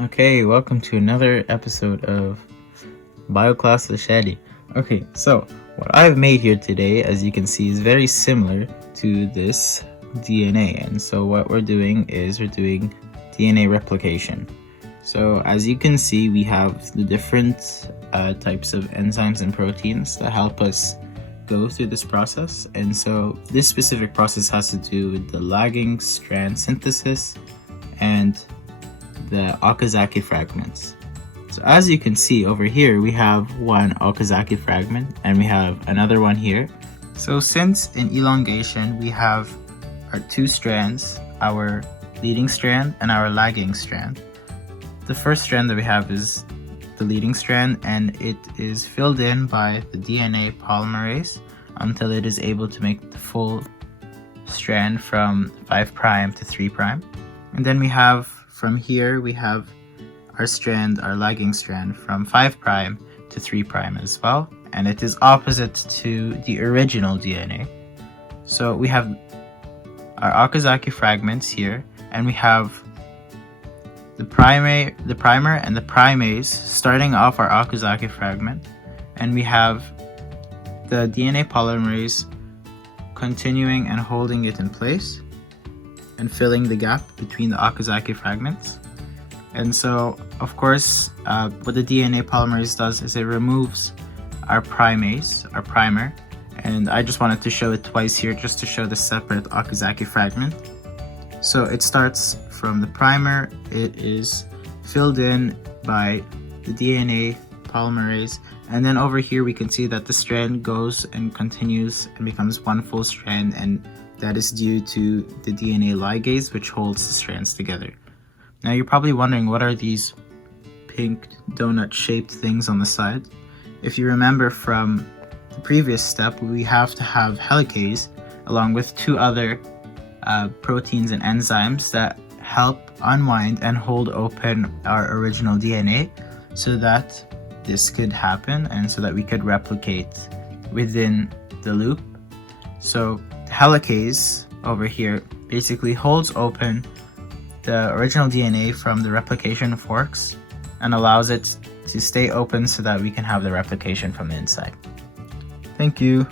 Okay, welcome to another episode of Bioclass Shadi. Okay, so what I've made here today, as you can see, is very similar to this DNA. And so what we're doing is we're doing DNA replication. So as you can see, we have the different types of enzymes and proteins that help us go through this process. And so this specific process has to do with the lagging strand synthesis and the okazaki fragments. So as you can see over here, we have one okazaki fragment and we have another one here. So since in elongation we have our two strands, our leading strand and our lagging strand. The first strand that we have is the leading strand, and it is filled in by the DNA polymerase until it is able to make the full strand from 5' to 3'. And then we have from here, we have our strand, our lagging strand, from 5' to 3' as well, and it is opposite to the original DNA. So we have our okazaki fragments here, and we have the primer and the primase starting off our okazaki fragment, and we have the DNA polymerase continuing and holding it in place and filling the gap between the okazaki fragments. And so, of course, what the DNA polymerase does is it removes our primase, our primer, and I just wanted to show it twice here just to show the separate okazaki fragment. So it starts from the primer, it is filled in by the DNA polymerase, and then over here we can see that the strand goes and continues and becomes one full strand, and that is due to the DNA ligase, which holds the strands together. Now you're probably wondering, what are these pink donut shaped things on the side? If you remember from the previous step, we have to have helicase along with two other proteins and enzymes that help unwind and hold open our original DNA so that this could happen and so that we could replicate within the loop. So helicase over here basically holds open the original DNA from the replication forks and allows it to stay open so that we can have the replication from the inside. Thank you.